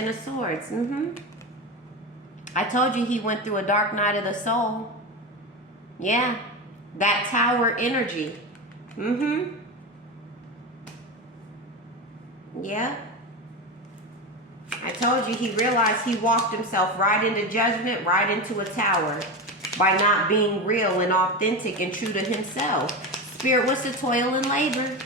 Ten of Swords. I told you he went through a dark night of the soul. Yeah. That Tower energy. Yeah. I told you he realized he walked himself right into judgment, right into a tower by not being real and authentic and true to himself. Spirit, what's the toil and labor?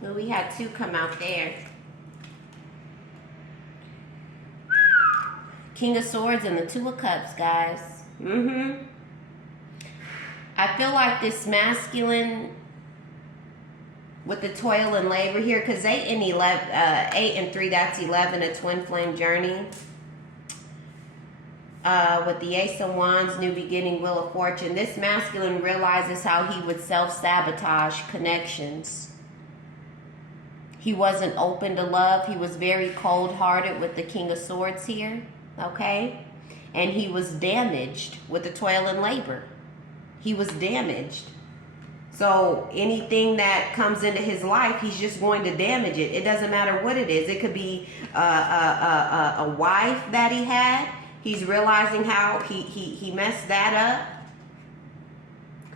Well, we had two come out there. King of Swords and the Two of Cups, guys. I feel like this masculine with the toil and labor here, because 8 and 3, that's 11, a twin flame journey. With the Ace of Wands, new beginning, Wheel of Fortune. This masculine realizes how he would self-sabotage connections. He wasn't open to love. He was very cold-hearted with the King of Swords here. Okay? And he was damaged with the toil and labor. He was damaged. So anything that comes into his life, he's just going to damage it. It doesn't matter what it is. It could be a wife that he had. He's realizing how he messed that up.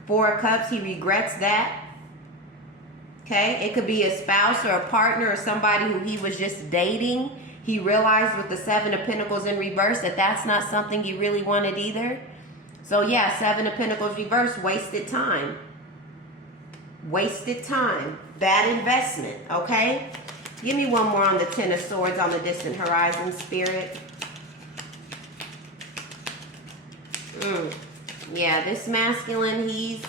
4 of Cups, he regrets that. Okay? It could be a spouse or a partner or somebody who he was just dating. He realized with the 7 of Pentacles in reverse that that's not something he really wanted either. So yeah, 7 of Pentacles reverse, wasted time. Wasted time. Bad investment, okay? Give me one more on the 10 of Swords on the distant horizon, Spirit. Yeah, this masculine, he's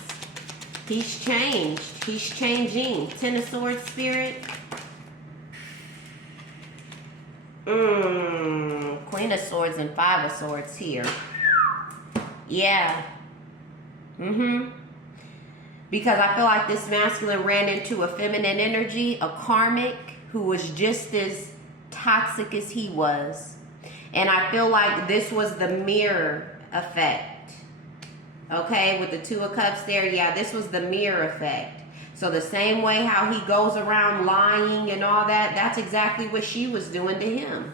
changed. He's changing. 10 of Swords, Spirit. Queen of Swords and 5 of Swords here. Yeah. Because I feel like this masculine ran into a feminine energy, a karmic, who was just as toxic as he was. And I feel like this was the mirror effect. Okay, with the 2 of Cups there, yeah, this was the mirror effect. So the same way how he goes around lying and all that, that's exactly what she was doing to him.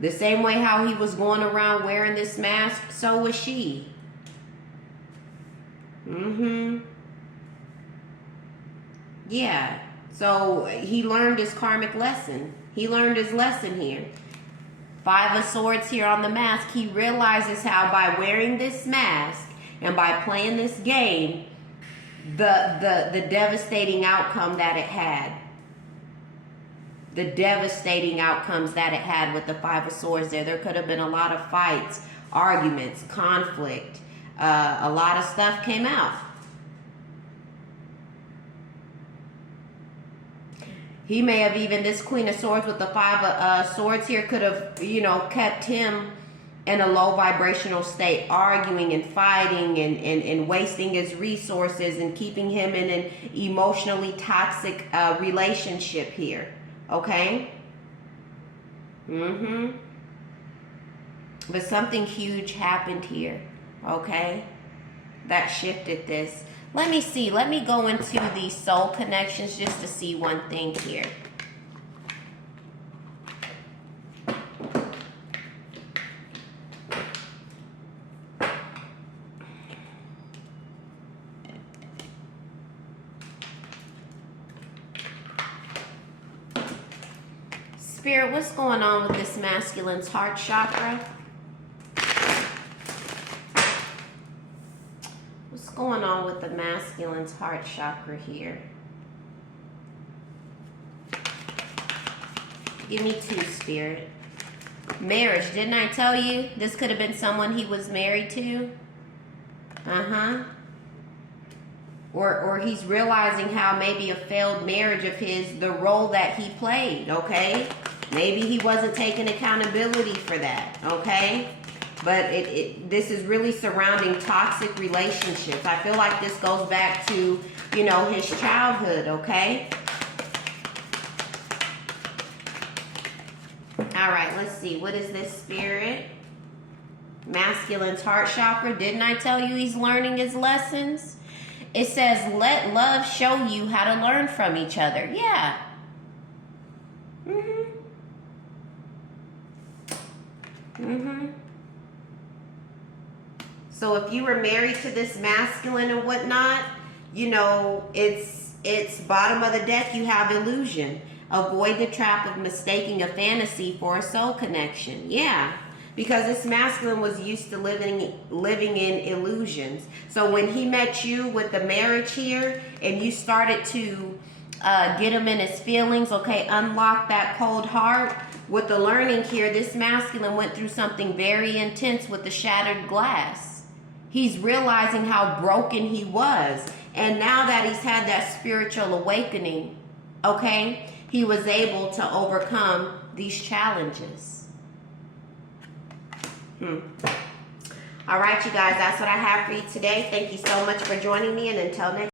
The same way how he was going around wearing this mask, so was she. Yeah, so he learned his karmic lesson. He learned his lesson here. 5 of Swords here on the mask. He realizes how by wearing this mask and by playing this game, the devastating outcome that it had. The devastating outcomes that it had with the 5 of Swords there. There could have been a lot of fights, arguments, conflict. A lot of stuff came out. He may have even, this Queen of Swords with the 5 of Swords here could have, you know, kept him in a low vibrational state, arguing and fighting and wasting his resources and keeping him in an emotionally toxic relationship here. Okay? But something huge happened here. Okay? That shifted this. Let me see. Let me go into the soul connections just to see one thing here. Spirit, what's going on with this masculine's heart chakra? What's going on with the masculine's heart chakra here? Give me 2, Spirit. Marriage, didn't I tell you? This could have been someone he was married to. Or he's realizing how maybe a failed marriage of his, the role that he played, okay? Maybe he wasn't taking accountability for that, okay? But this is really surrounding toxic relationships. I feel like this goes back to, you know, his childhood, okay? All right, let's see. What is this, Spirit? Masculine's heart chakra. Didn't I tell you he's learning his lessons? It says, let love show you how to learn from each other. Yeah. So if you were married to this masculine and whatnot, you know, it's bottom of the deck, you have illusion. Avoid the trap of mistaking a fantasy for a soul connection. Yeah. Because this masculine was used to living in illusions. So when he met you with the marriage here, and you started to get him in his feelings, okay, unlock that cold heart. With the learning here, this masculine went through something very intense with the shattered glass. He's realizing how broken he was. And now that he's had that spiritual awakening, okay, he was able to overcome these challenges. All right, you guys, that's what I have for you today. Thank you so much for joining me, and until next